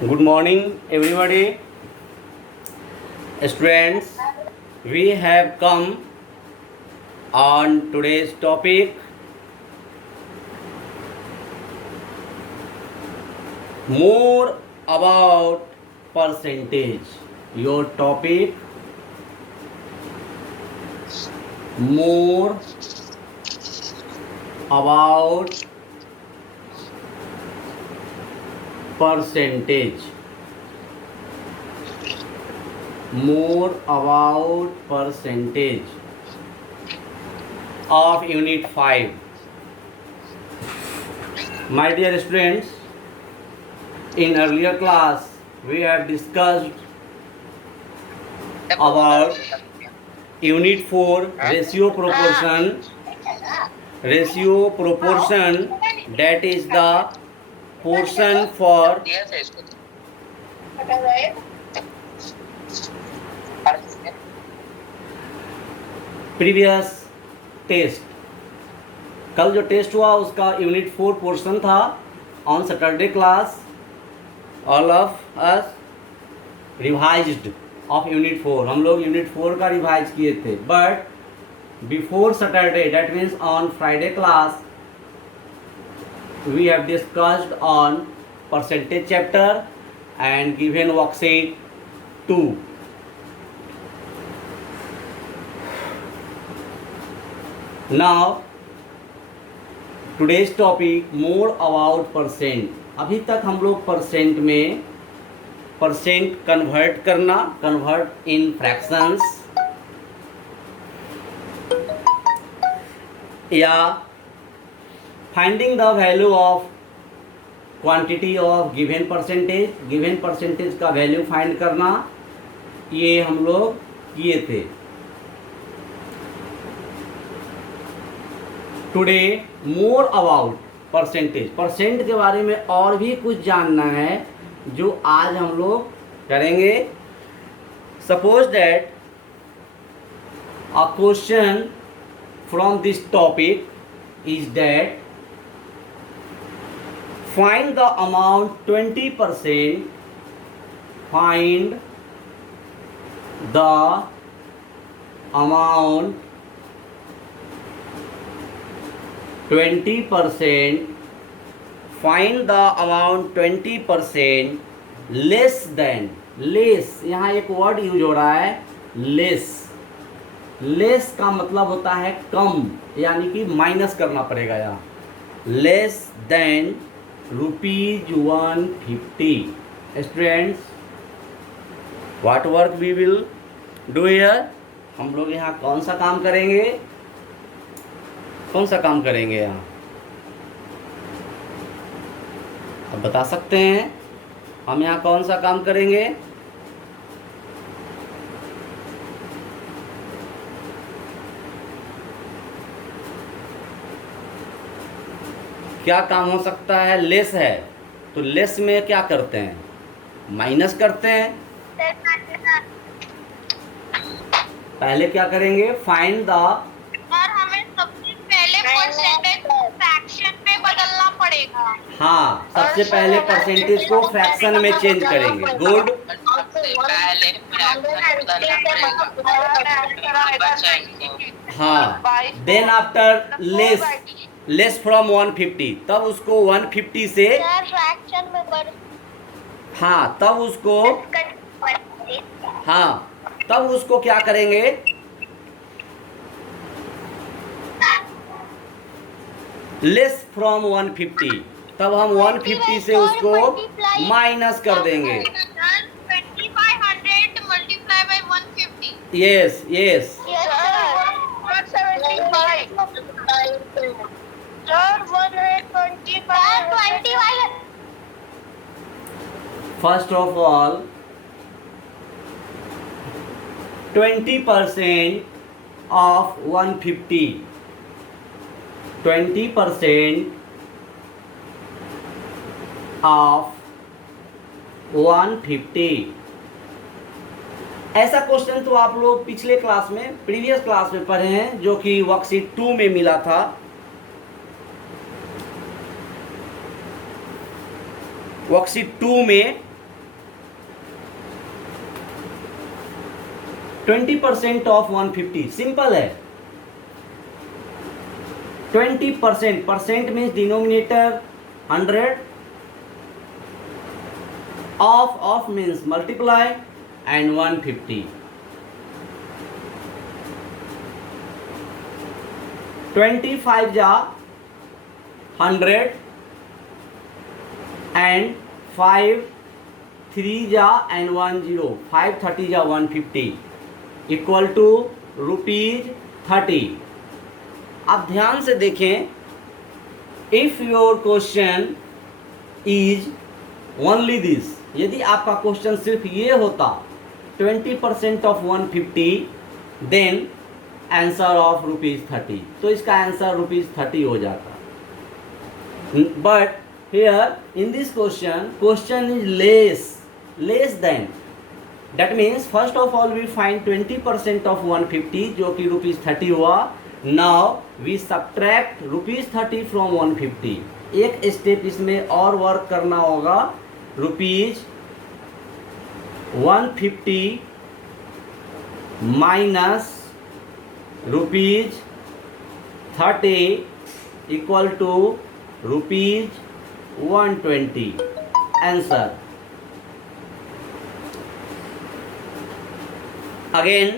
Good morning, everybody. Students, we have come on today's topic more about percentage. Your topic more about percentage. More about percentage of unit 5. My dear students, in earlier class we have discussed about unit 4 ratio proportion, that is the portion for previous test. कल जो test हुआ उसका unit 4 portion था। On Saturday class all of us revised of unit 4। हम लोग unit 4 का revise किए थे, but before Saturday that means on Friday class we have discussed on percentage chapter and given worksheet 2। Now today's topic more about percent। अभी तक हम लोग percent में परसेंट कन्वर्ट करना, कन्वर्ट इन फ्रैक्शंस या finding the value of quantity of given percentage का value find करना, ये हम लोग किए थे। Today more about percentage, percent के बारे में और भी कुछ जानना है जो आज हम लोग करेंगे। Suppose that a question from this topic is that find the amount 20%, find the amount 20%, find the amount 20% less than, less यहाँ एक वर्ड यूज हो रहा है लेस। लेस का मतलब होता है कम, यानी कि माइनस करना पड़ेगा यहाँ। Less than ₹150। Students, what work we will do here? हम लोग यहाँ कौन सा काम करेंगे? कौन सा काम करेंगे यहाँ? अब बता सकते हैं हम यहाँ कौन सा काम करेंगे? क्या काम हो सकता है? लेस है तो लेस में क्या करते हैं? माइनस करते हैं। पहले क्या करेंगे? फाइंड द, फ्रैक्शन में बदलना पड़ेगा। हाँ, सबसे पहले परसेंटेज को फ्रैक्शन में चेंज करेंगे। गुड। हाँ, देन आफ्टर लेस फ्रॉम 150, तब उसको 150 से, फ्रैक्शन में हाँ तब उसको, हाँ तब उसको क्या करेंगे? लेस फ्रॉम 150, तब हम 150 से उसको माइनस कर देंगे। 2500 multiply by 150। Yes yes. First of all 20% of 150, 20% of 150। ऐसा क्वेश्चन तो आप लोग पिछले क्लास में, प्रीवियस क्लास में पढ़े हैं, जो कि वर्कशीट 2 में मिला था। वर्कशीट 2 में 20% ऑफ 150, सिंपल है। 20%, percent means denominator 100, of means multiply and 150। 25 जा 100 एंड 5 3 जा एंड 1 0, 5 30 जा 150 इक्वल टू ₹30। आप ध्यान से देखें, if your question is only this, यदि आपका क्वेश्चन सिर्फ ये होता 20% ऑफ 150 देन आंसर ऑफ ₹30, तो इसका आंसर ₹30 हो जाता। But here in this question is less than, that means first of all we find 20% of 150 जो कि ₹30 हुआ। Now we subtract ₹30 from 150। एक स्टेप इसमें और वर्क करना होगा, ₹150 minus ₹30 equal to ₹120 answer. Again,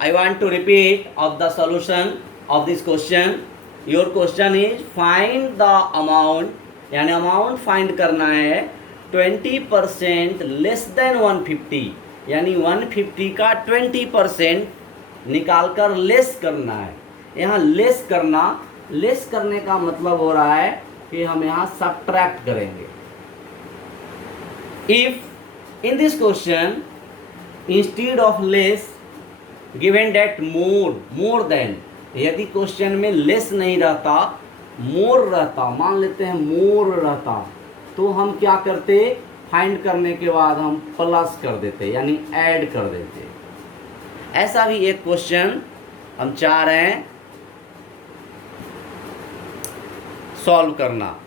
I want to repeat of the solution of this question. Your question is find the amount, यानी amount find करना है 20% लेस देन 150, यानी 150 का 20% निकाल कर लेस करना है। यहाँ लेस करने का मतलब हो रहा है कि हम यहाँ सब्ट्रैक्ट करेंगे। If in this question instead of less given that more than, यदि क्वेश्चन में लेस नहीं रहता मोर रहता, मान लेते हैं मोर रहता, तो हम क्या करते, फाइंड करने के बाद हम प्लस कर देते यानी ऐड कर देते। ऐसा भी एक क्वेश्चन हम चाह रहे हैं सॉल्व करना।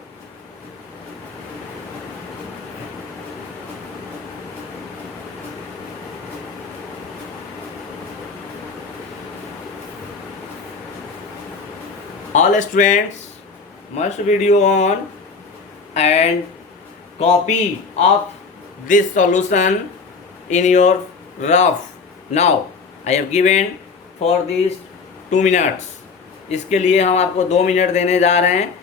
All students must video on and copy of this solution in your rough. Now I have given for this 2 minutes. इसके लिए हम आपको 2 मिनट देने जा रहे हैं।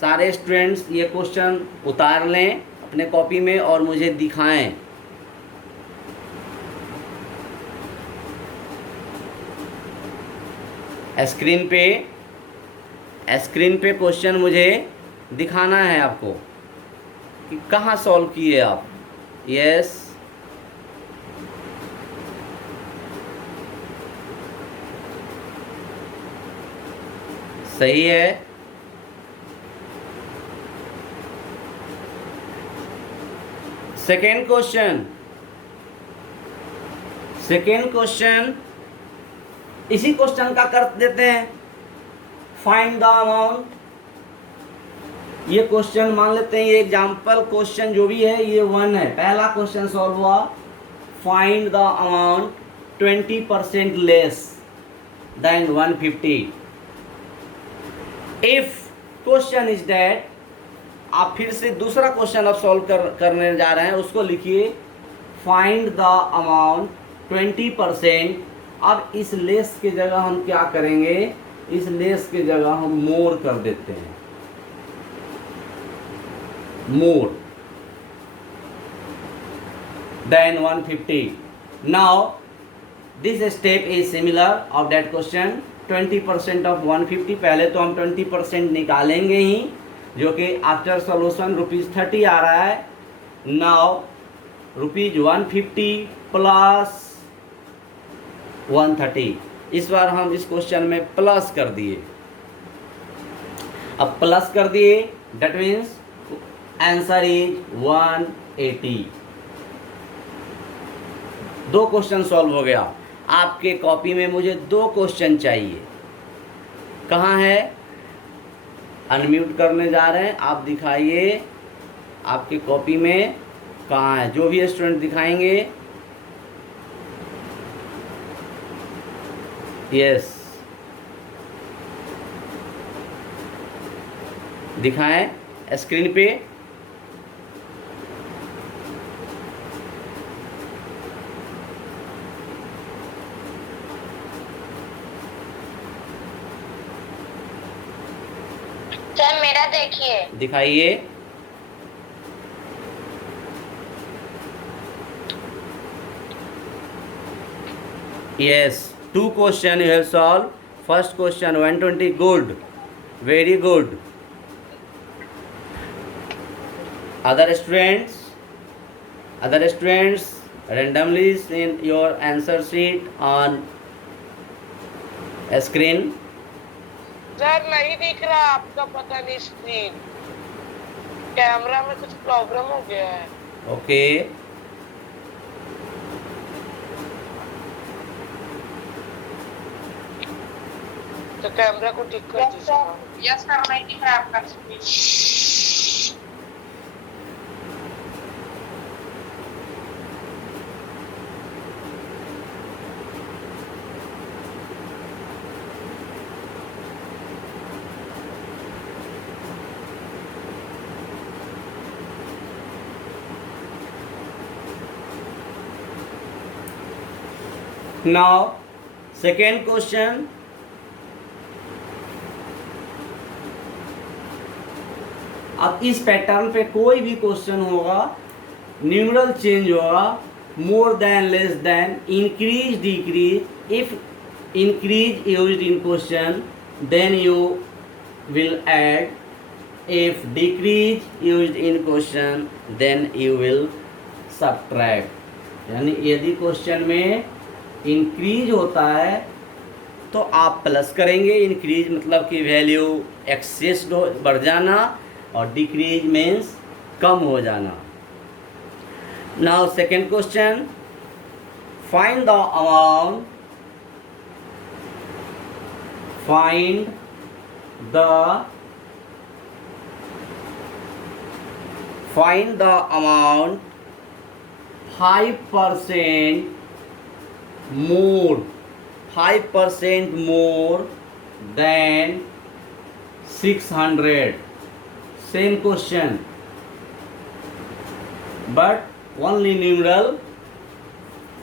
सारे स्टूडेंट्स ये क्वेश्चन उतार लें अपने कॉपी में और मुझे दिखाएं। स्क्रीन पे क्वेश्चन मुझे दिखाना है आपको कि कहाँ सॉल्व किए आप। यस, सही है। सेकेंड क्वेश्चन इसी क्वेश्चन का कर देते हैं, फाइंड द अमाउंट। ये क्वेश्चन मान लेते हैं, ये एग्जाम्पल क्वेश्चन जो भी है ये 1 है। पहला क्वेश्चन सॉल्व हुआ, find the amount 20% less than 150। If question is that, आप फिर से दूसरा क्वेश्चन अब सॉल्व करने जा रहे हैं, उसको लिखिए फाइंड द अमाउंट 20%। अब इस लेस की जगह हम क्या करेंगे, इस लेस की जगह हम मोर कर देते हैं, more than 150। Now this step is similar of that question 20% of 150। पहले तो हम 20% निकालेंगे ही, जो कि आफ्टर सॉल्यूशन ₹30 आ रहा है। नाउ ₹150 प्लस 130, इस बार हम इस क्वेश्चन में प्लस कर दिए। अब प्लस कर दिए that means answer is 180। 2 question solve हो गया। आपके कॉपी में मुझे 2 क्वेश्चन चाहिए। कहाँ है, अनम्यूट करने जा रहे हैं, आप दिखाइए आपकी कॉपी में कहाँ है। जो भी स्टूडेंट दिखाएंगे यस, दिखाएं स्क्रीन पे। सर मेरा देखिए। दिखाइए। Yes, 2 question you have solved. First question 120, good, very good. Other students, randomly send your answer sheet on screen. Sir नहीं दिख रहा आपका, पता नहीं स्क्रीन, कैमरा में कुछ प्रॉब्लम हो गया है। Okay. तो कैमरा को ठीक कर दीजिए। यस सर, नहीं दिख रहा आपका स्क्रीन। Now, second question. अब इस पैटर्न पे कोई भी क्वेश्चन होगा, न्यूमरल चेंज होगा, more than, less than, increase, decrease. If increase used in question then you will add, if decrease used in question then you will subtract. यानी यदि question में इंक्रीज होता है तो आप प्लस करेंगे, इंक्रीज मतलब कि वैल्यू एक्सेस बढ़ जाना, और डिक्रीज मीन्स कम हो जाना। Now second question, find the amount, find the amount 5% more than 600. Same question, but only numeral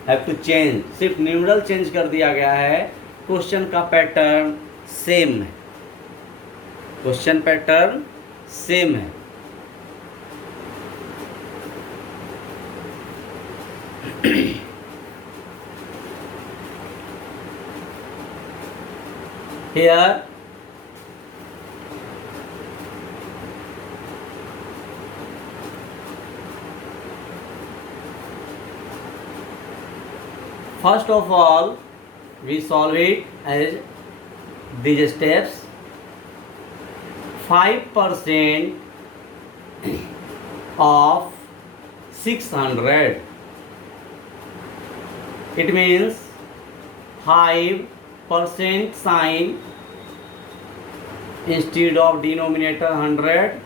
have to change. सिर्फ न्यूमरल चेंज कर दिया गया है, क्वेश्चन का पैटर्न सेम है, क्वेश्चन पैटर्न सेम है। Here first of all we solve it as these steps. 5% of 600, it means 5% sign instead of denominator 100,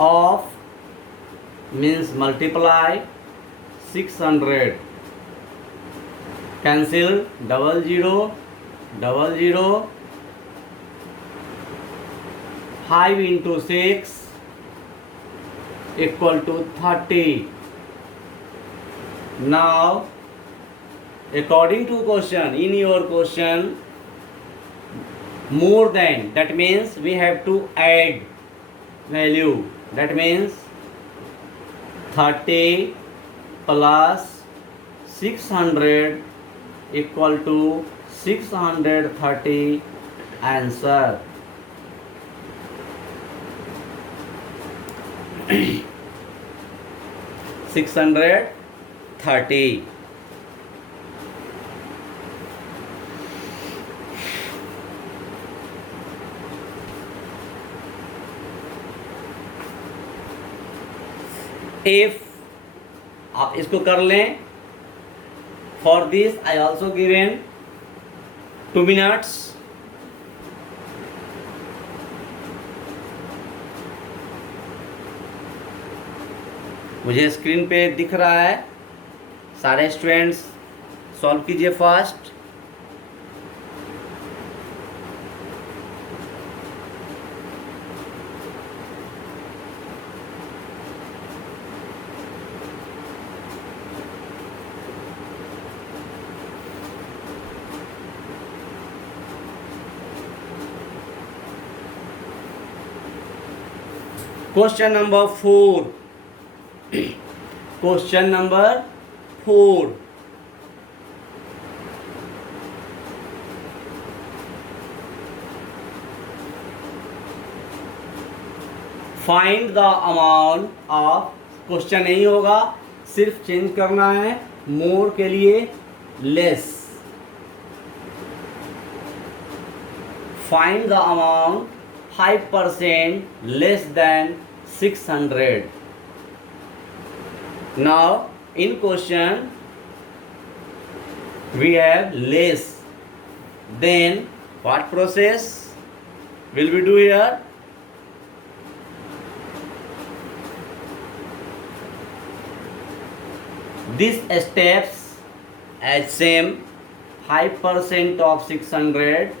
of means multiply 600, cancel, double zero, 5 into 6 equal to 30. Now according to question, in your question, more than, that means we have to add value, that means 30 plus 600 equal to 630, answer. $630. If आप इसको कर लें, for this I also given 2 minutes. मुझे screen पे दिख रहा है, सारे स्टूडेंट्स सॉल्व कीजिए fast. Question number 4. Question number 4. Find the amount of, question नहीं होगा, सिर्फ चेंज करना है मोर के लिए less. Find the amount 5% less than 600. Now in question we have less, then what process will we do here? These steps as same. 5% of 600,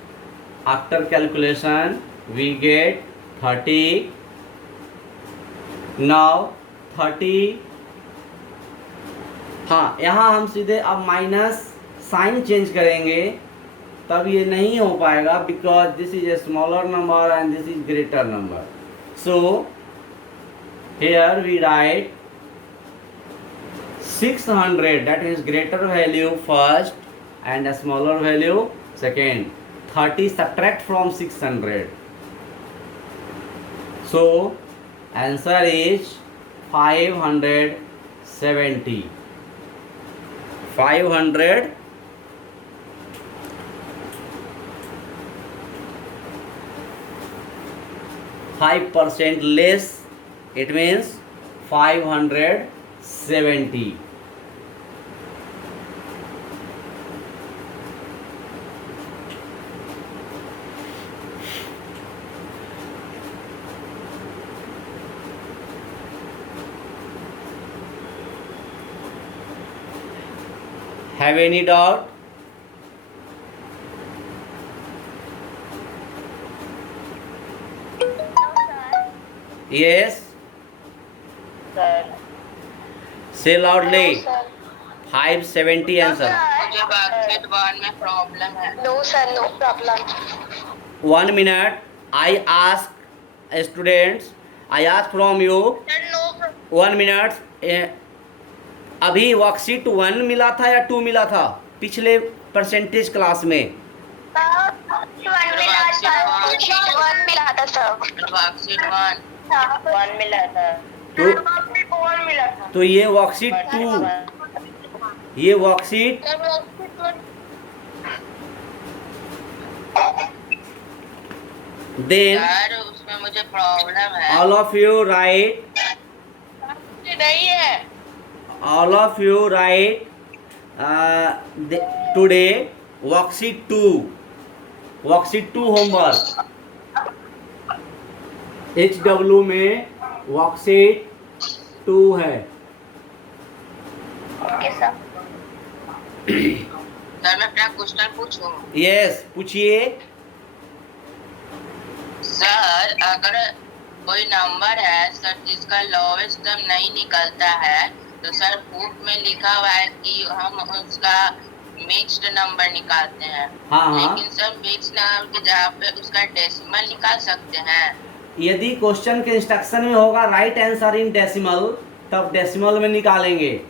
after calculation we get 30. Now 30, हाँ यहाँ हम सीधे अब माइनस साइन चेंज करेंगे, तब ये नहीं हो पाएगा because this is a smaller number and this is greater number. So here we write 600, that is greater value first and a smaller value second. 30 subtract from 600. So answer is 570. 500 5% less, it means 570. Have any doubt? Yes. Sir Say loudly. Sir 570 answer. मुझे worksheet 1 में problem है. No sir no problem. 1 minute. I ask students. I ask from you. Sir no 1 minute. अभी worksheet 1 मिला था या 2 मिला था पिछले परसेंटेज क्लास में? 1 मिला था सर. वर्कशीट 1 मिला था. तो ये वर्कशीट 2, ये वर्कशीट देन सर उसमें मुझे प्रॉब्लम है. ऑल ऑफ यू राइट, नहीं है. all of you write today worksheet 2 homework. HW में worksheet 2 है. Okay sir. सर मैं अपना क्वेश्चन पूछूं? यस पूछिए. सर अगर कोई नंबर है सर जिसका लोवेस्ट टर्म नहीं निकलता है, तो सर बुक में लिखा हुआ है कि हम उसका मिक्स्ड नंबर निकालते हैं. हाँ. लेकिन सर मिक्स्ड नंबर की जगह पे उसका डेसिमल निकाल सकते हैं. यदि क्वेश्चन के इंस्ट्रक्शन में होगा राइट आंसर इन डेसिमल, तब डेसिमल में निकालेंगे.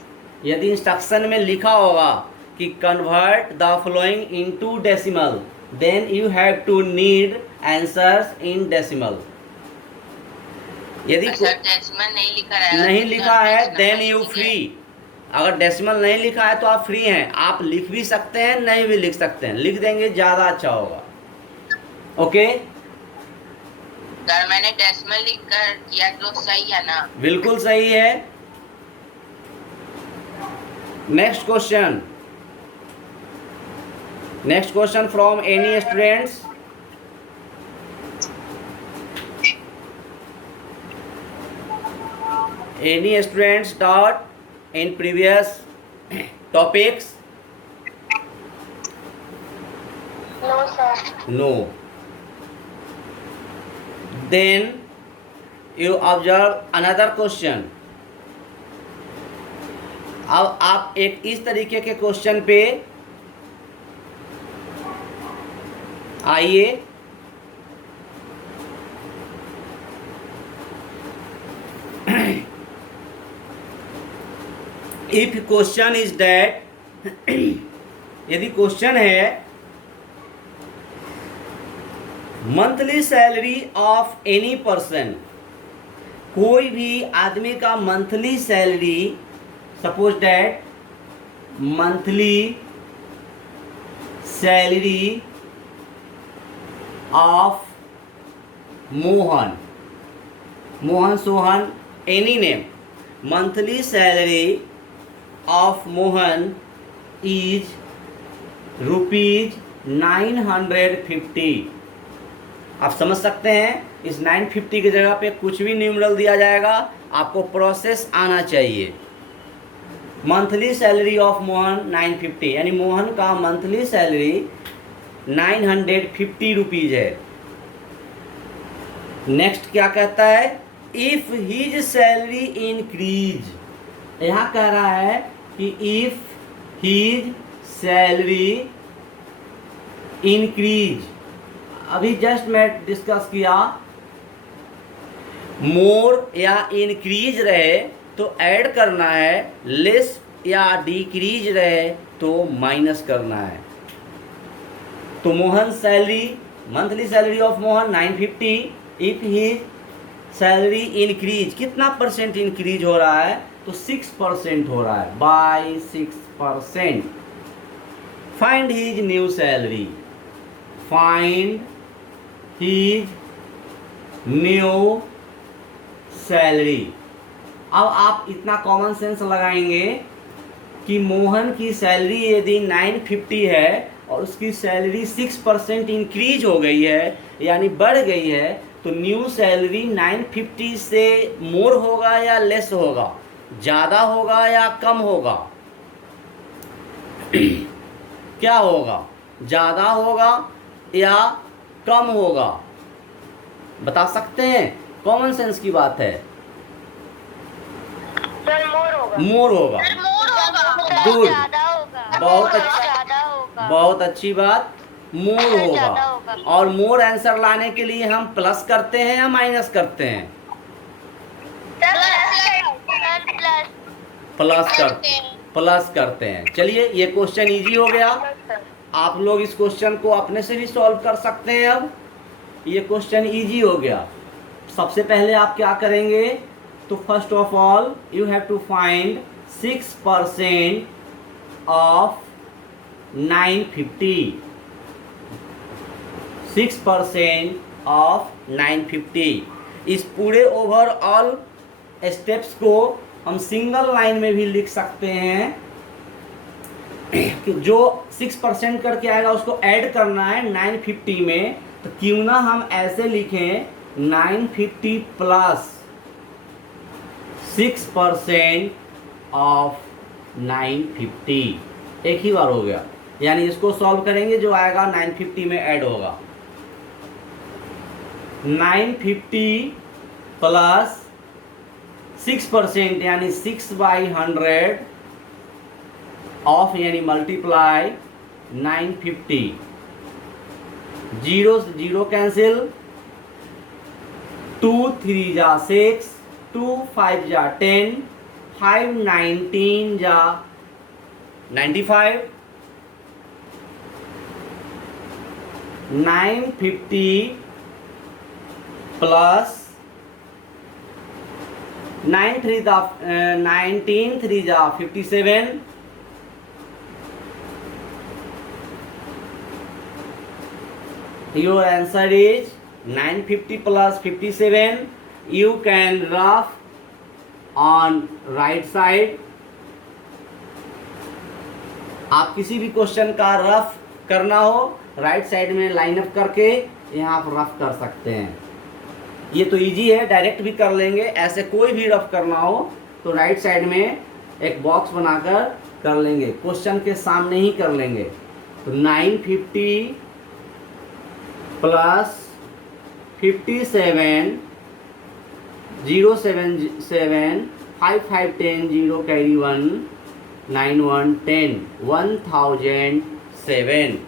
यदि इंस्ट्रक्शन में लिखा होगा कि convert the following into decimal, then you have to need answers in decimal. यदि सर डेसिमल नहीं लिखा रहेगा नहीं तो लिखा सर है मिक्स्ड देन नंबर यू लिखेंगे. फ्री. अगर डेसिमल नहीं लिखा है तो आप फ्री हैं, आप लिख भी सकते हैं, नहीं भी लिख सकते हैं. लिख देंगे ज़्यादा अच्छा होगा. ओके सर मैंने डेसिमल लिख कर किया तो सही है ना? बिल्कुल सही है. Next question from any students. Any students doubt in previous topics? No sir. No. Then you observe another question. अब आप एक इस तरीके के क्वेश्चन पे आइए. इफ क्वेश्चन इज दैट, यदि क्वेश्चन है monthly salary of any person, कोई भी आदमी का monthly salary, suppose that monthly salary of Mohan, Mohan Sohan any name, monthly salary of Mohan is ₹950। आप समझ सकते हैं, इस 950 की जगह पे कुछ भी न्यूमरल दिया जाएगा, आपको प्रोसेस आना चाहिए। मंथली सैलरी ऑफ मोहन 950, यानी मोहन का मंथली सैलरी 950 रुपीज़ है। नेक्स्ट क्या कहता है, इफ हीज सैलरी इंक्रीज, यहाँ कह रहा है कि इफ हीज सैलरी इंक्रीज, अभी जस्ट मैं डिस्कस किया, मोर या इंक्रीज रहे तो ऐड करना है, लेस या डिक्रीज रहे तो माइनस करना है। तो Mohan salary, monthly salary of Mohan 950, if he salary increase, कितना परसेंट इंक्रीज हो रहा है, तो 6% हो रहा है, by 6%। Find his new salary, find his new salary. अब आप इतना कॉमन सेंस लगाएंगे कि मोहन की सैलरी यदि 950 है और उसकी सैलरी 6% इंक्रीज हो गई है, यानी बढ़ गई है, तो न्यू सैलरी 950 से मोर होगा या लेस होगा, ज़्यादा होगा या कम होगा? क्या होगा, ज़्यादा होगा या कम होगा? बता सकते हैं, कॉमन सेंस की बात है। सर मोर होगा। मोर होगा। गुड, बहुत बहुत अच्छी बात, मोर होगा। और मोर आंसर लाने के लिए हम प्लस करते हैं या माइनस करते हैं? प्लस करते हैं। चलिए, ये क्वेश्चन इजी हो गया। आप लोग इस क्वेश्चन को अपने से भी सॉल्व कर सकते हैं। अब ये क्वेश्चन इजी हो गया। सबसे पहले आप क्या करेंगे, तो first of all you have to find 6% of 950, 6% of 950। इस पूरे ओवरऑल स्टेप्स को हम सिंगल लाइन में भी लिख सकते हैं कि जो 6% करके आएगा उसको ऐड करना है 950 में, तो क्यों ना हम ऐसे लिखें 950 प्लस 6% ऑफ 950। एक ही बार हो गया, यानी इसको सॉल्व करेंगे, जो आएगा 950 में ऐड होगा। 950 प्लस 6% यानी 6/100 ऑफ यानी मल्टीप्लाई 950। 0 से 0 कैंसिल, 2 3 जा 6, 2 5 जा 10, 5 19 जा 95, 950 प्लस 9 3 जा 19 3 जा 57, your answer is 950 plus 57. You can rough on right side. आप किसी भी क्वेश्चन का रफ करना हो, राइट साइड में लाइन अप करके यहाँ आप रफ कर सकते हैं। ये तो इजी है, डायरेक्ट भी कर लेंगे। ऐसे कोई भी रफ करना हो तो राइट साइड में एक बॉक्स बनाकर कर लेंगे, क्वेश्चन के सामने ही कर लेंगे। तो 950 plus 57, 0 7 7, 5 5 10, 0 carry 1, 9 1 10, 1007,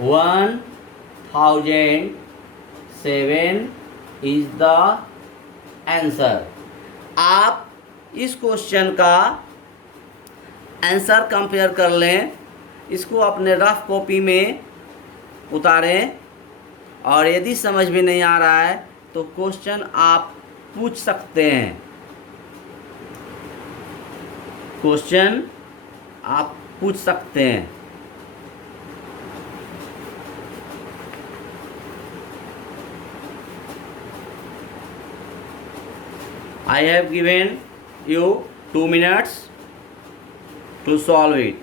1007 is the answer. आप इस क्वेश्चन का आंसर कंपेयर कर लें, इसको अपने रफ कॉपी में उतारें, और यदि समझ में नहीं आ रहा है तो क्वेश्चन आप पूछ सकते हैं। क्वेश्चन आप पूछ सकते हैं। I have given you 2 minutes to solve it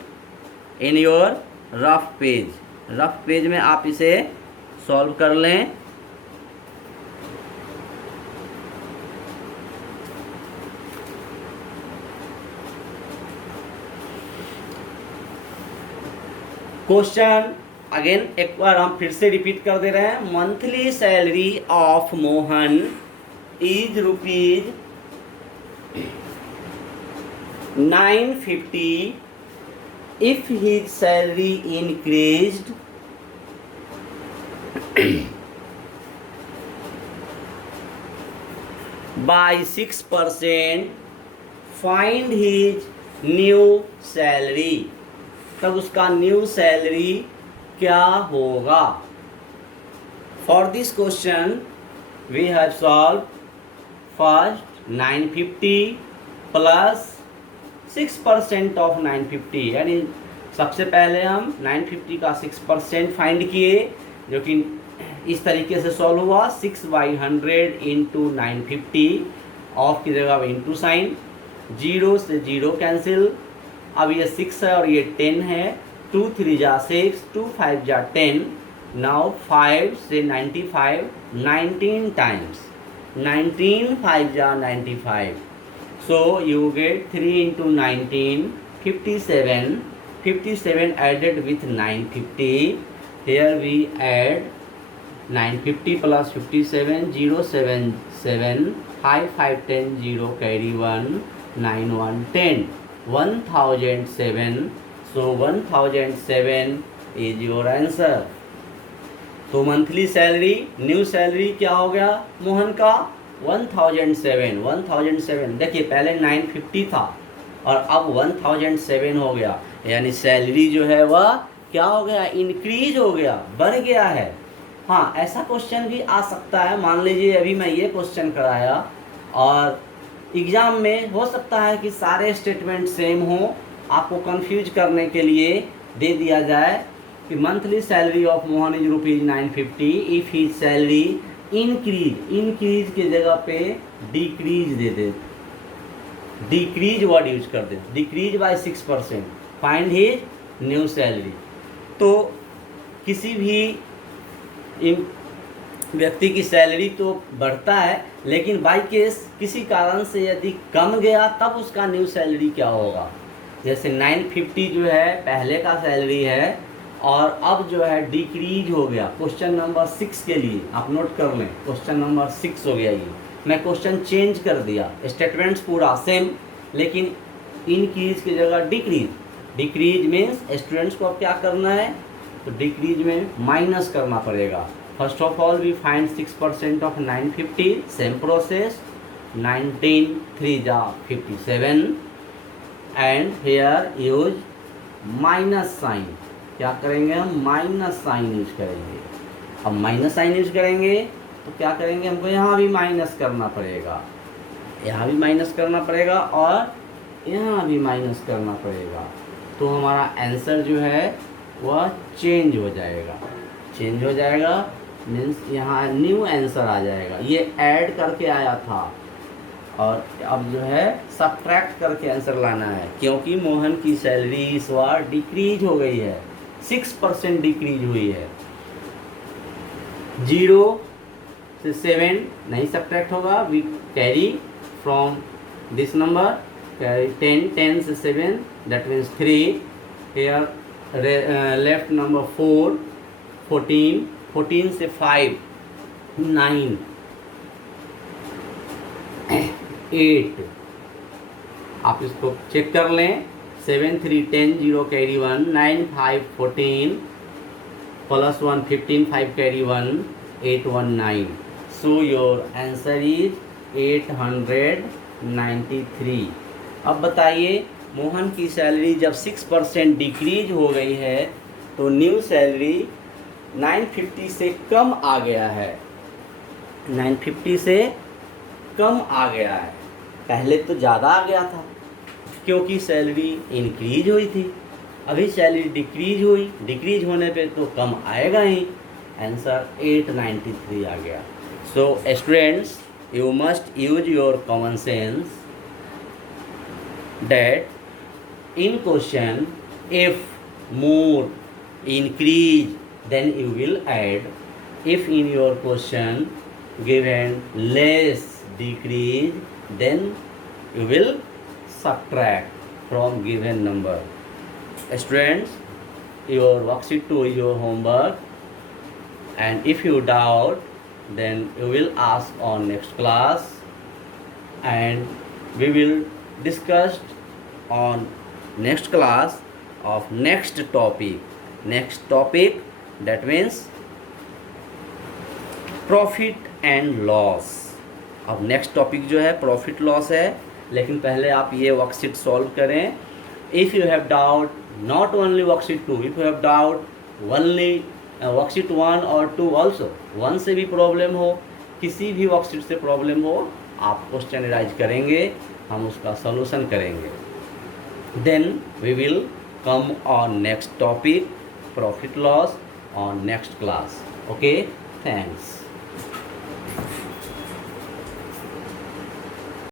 in your rough page. Rough page में आप इसे सॉल्व कर लें। क्वेश्चन अगेन एक बार हम फिर से रिपीट कर दे रहे हैं। Monthly salary of Mohan is rupees 950 if his salary increased by 6%, find his new salary। तब उसका न्यू सैलरी क्या होगा। For this question we have solve first 950 plus 6% of 950, यानी सबसे पहले हम 950 का 6% फाइंड किए, जो कि इस तरीके से सॉल्व हुआ 6/100 इंटू 950, ऑफ की जगह इंटू साइन, 0 से 0 कैंसिल। अब ये 6 है और ये 10 है, 2 3 जा 6, 2 5 जा 10। नाउ 5 से 95 19 टाइम्स, 19 5 जा 95, so you get 3 into 19 57, 57 added with 950, here we add 950 plus 57 0 7 7 5 5 10 0 carry 1 9 1 10 1007, so 1007 is your answer। तो मंथली सैलरी न्यू सैलरी क्या हो गया मोहन का 1007। देखिए पहले 950 था और अब 1007 हो गया, यानी सैलरी जो है वह क्या हो गया, इंक्रीज हो गया, बढ़ गया है। हाँ, ऐसा क्वेश्चन भी आ सकता है। मान लीजिए अभी मैं ये क्वेश्चन कराया और एग्ज़ाम में हो सकता है कि सारे स्टेटमेंट सेम हो, आपको कंफ्यूज करने के लिए दे दिया जाए कि monthly salary of Mohan is rupees 950 if he salary increase के जगह पे डिक्रीज दे दे, डिक्रीज वर्ड यूज कर दे, decrease by 6%, find his new salary. तो किसी भी व्यक्ति की सैलरी तो बढ़ता है, लेकिन बाई केस किसी कारण से यदि कम गया तब उसका न्यू सैलरी क्या होगा। जैसे 950 जो है पहले का सैलरी है और अब जो है डिक्रीज हो गया। क्वेश्चन नंबर 6 के लिए आप नोट कर लें, क्वेश्चन नंबर 6 हो गया ये। मैं क्वेश्चन चेंज कर दिया, स्टेटमेंट्स पूरा सेम, लेकिन इंक्रीज की जगह डिक्रीज। डिक्रीज मीन्स स्टूडेंट्स को अब क्या करना है, तो डिक्रीज में माइनस करना पड़ेगा। First of all we find 6% of 950, same process, 19 3 जा 57 and here use minus sign. क्या करेंगे हम, माइनस साइन यूज करेंगे। अब माइनस साइन यूज करेंगे तो क्या करेंगे, हमको यहाँ भी माइनस करना पड़ेगा, यहाँ भी माइनस करना पड़ेगा और यहाँ भी माइनस करना पड़ेगा। तो हमारा आंसर जो है वह चेंज हो जाएगा। चेंज हो जाएगा मीन्स यहाँ न्यू आंसर आ जाएगा। ये ऐड करके आया था और अब जो है सब्ट्रैक्ट करके आंसर लाना है, क्योंकि मोहन की सैलरी इस बार डिक्रीज हो गई है, 6% डिक्रीज हुई है। 0 से 7 नहीं सब्ट्रैक्ट होगा, we carry from this number, carry 10 से 7 that means 3, here left number 4, 14 से 5 9, 8। आप इसको चेक कर लें, 7 3 10 0 carry 1, 9 5 14 plus 1 15 5 carry 1 8 1 9। So your answer is 893। अब बताइए मोहन की सैलरी जब 6% डिक्रीज हो गई है तो न्यू सैलरी 950 से कम आ गया है, 950 से कम आ गया है। पहले तो ज़्यादा आ गया था क्योंकि सैलरी इंक्रीज हुई थी, अभी सैलरी डिक्रीज हुई, डिक्रीज होने पे तो कम आएगा ही। आंसर 893 आ गया। So students, you must use your common sense that in question if more increase then you will add, if in your question given less decrease then you will subtract from given number. Students, your worksheet 2 is your homework, and if you doubt then you will ask on next class, and we will discuss on next class of next topic, that means profit and loss. अब next topic जो है profit loss है, लेकिन पहले आप ये worksheet solve करें। If you have doubt not only worksheet 2, if you have doubt only worksheet 1 और 2 ऑल्सो, 1 से भी प्रॉब्लम हो, किसी भी वर्कशीट से प्रॉब्लम हो, आप क्वेश्चन राइज करेंगे, हम उसका सॉल्यूशन करेंगे। Then we will come on next topic profit loss on next class. Okay, thanks.